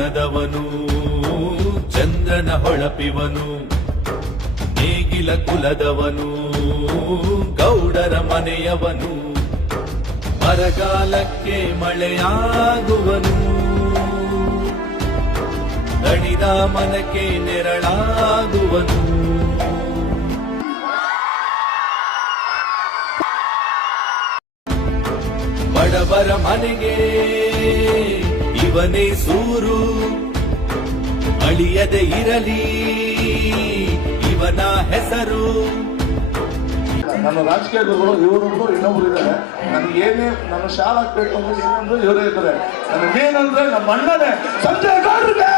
ಗುಣದವನು ಚಂದ್ರನ ಹೊಳಪಿವನು ನೇಗಿಲ ಕುಲದವನು ಗೌಡರ ಮನೆಯವನು ಬರಗಾಲಕ್ಕೆ ಮಳೆಯಾಗುವನು ದಣಿದ ಮನಕ್ಕೆ ನೆರಳಾಗುವನು ಬಡವರ ಮನೆಗೆ ಇವನೇ ಸೂರು ಅಳಿಯದೆ ಇರಲಿ ಇವನ ಹೆಸರು ನನ್ನ ರಾಜಕೀಯ ಗುರುಗಳು ಇವರೊಬ್ರು ಇನ್ನೊಬ್ರು ಇದ್ದಾರೆ ನನಗೆ ಏನೇ ನನ್ನ ಶಾಲೆ ಹಾಕ್ಬೇಕು ಅಂದ್ರೆ ಏನಂದ್ರೆ ಇವರೇ ಇದ್ದಾರೆ ನನಗೇನಂದ್ರೆ ನಮ್ಮ ಅಣ್ಣನೇ ಸಂಜಯ್ ಗೌಡ್ರಿಗೆ